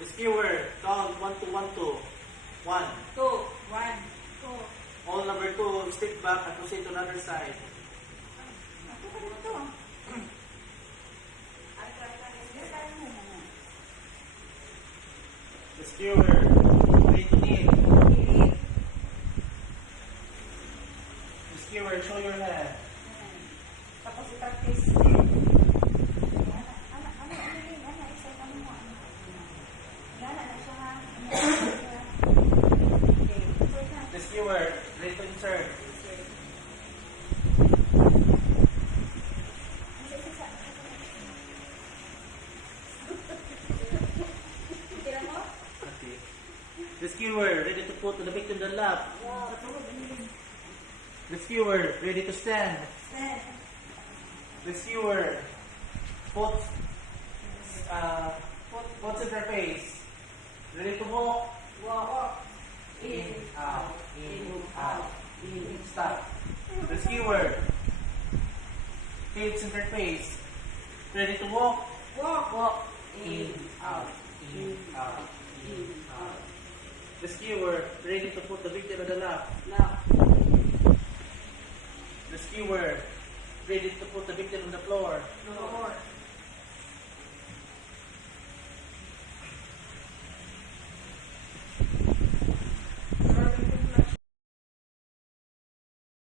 The skewer, count 1, 2, 1, 2. 1. 2, 1, 2. All number 2, step back and proceed to another side. Ako ka dito. The skewer, ready to kneel. Pilit. The skewer, show your hand. Tapos i-practice. The skewer, ready to insert. Okay. The skewer, ready to put the victim in the lap. The skewer, ready to stand. The skewer, put what's in their face. Ready to walk. Walk. In, out, in, stop. The skewer, hands in their face. Ready to walk. Walk. In, out, in, out, in, out. The skewer, ready to put the victim on the lap. Now. The skewer, ready to put the victim on the floor. Floor.